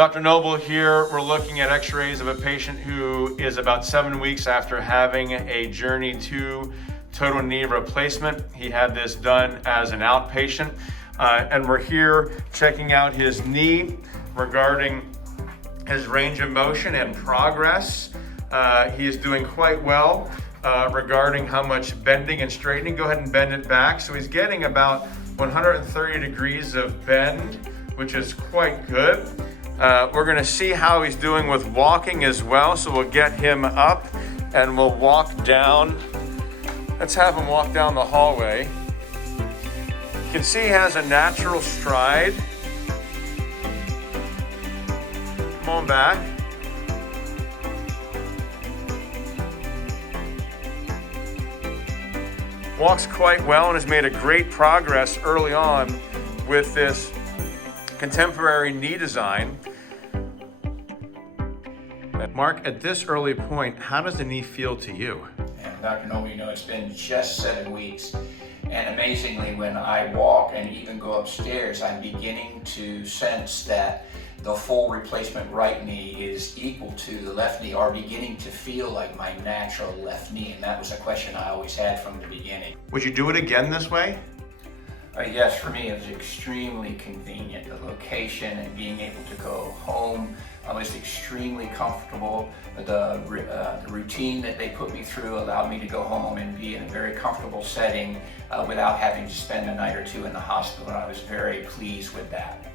Dr. Noble here. We're looking at x-rays of a patient who is about 7 weeks after having a Journey 2 total knee replacement. He had this done as an outpatient, and we're here checking out his knee regarding his range of motion and progress. He is doing quite well regarding how much bending and straightening. Go ahead and bend it back. So he's getting about 130 degrees of bend, which is quite good. We're gonna see how he's doing with walking as well. So we'll get him up and we'll walk down. Let's have him walk down the hallway. You can see he has a natural stride. Come on back. Walks quite well and has made a great progress early on with this contemporary knee design. Mark, at this early point, how does the knee feel to you? And Dr. Noble, it's been just 7 weeks. And amazingly, when I walk and even go upstairs, I'm beginning to sense that the full replacement right knee is equal to the left knee, or beginning to feel like my natural left knee. And that was a question I always had from the beginning. Would you do it again this way? Yes, for me it was extremely convenient. The location and being able to go home was extremely comfortable. The routine that they put me through allowed me to go home and be in a very comfortable setting without having to spend a night or two in the hospital. And I was very pleased with that.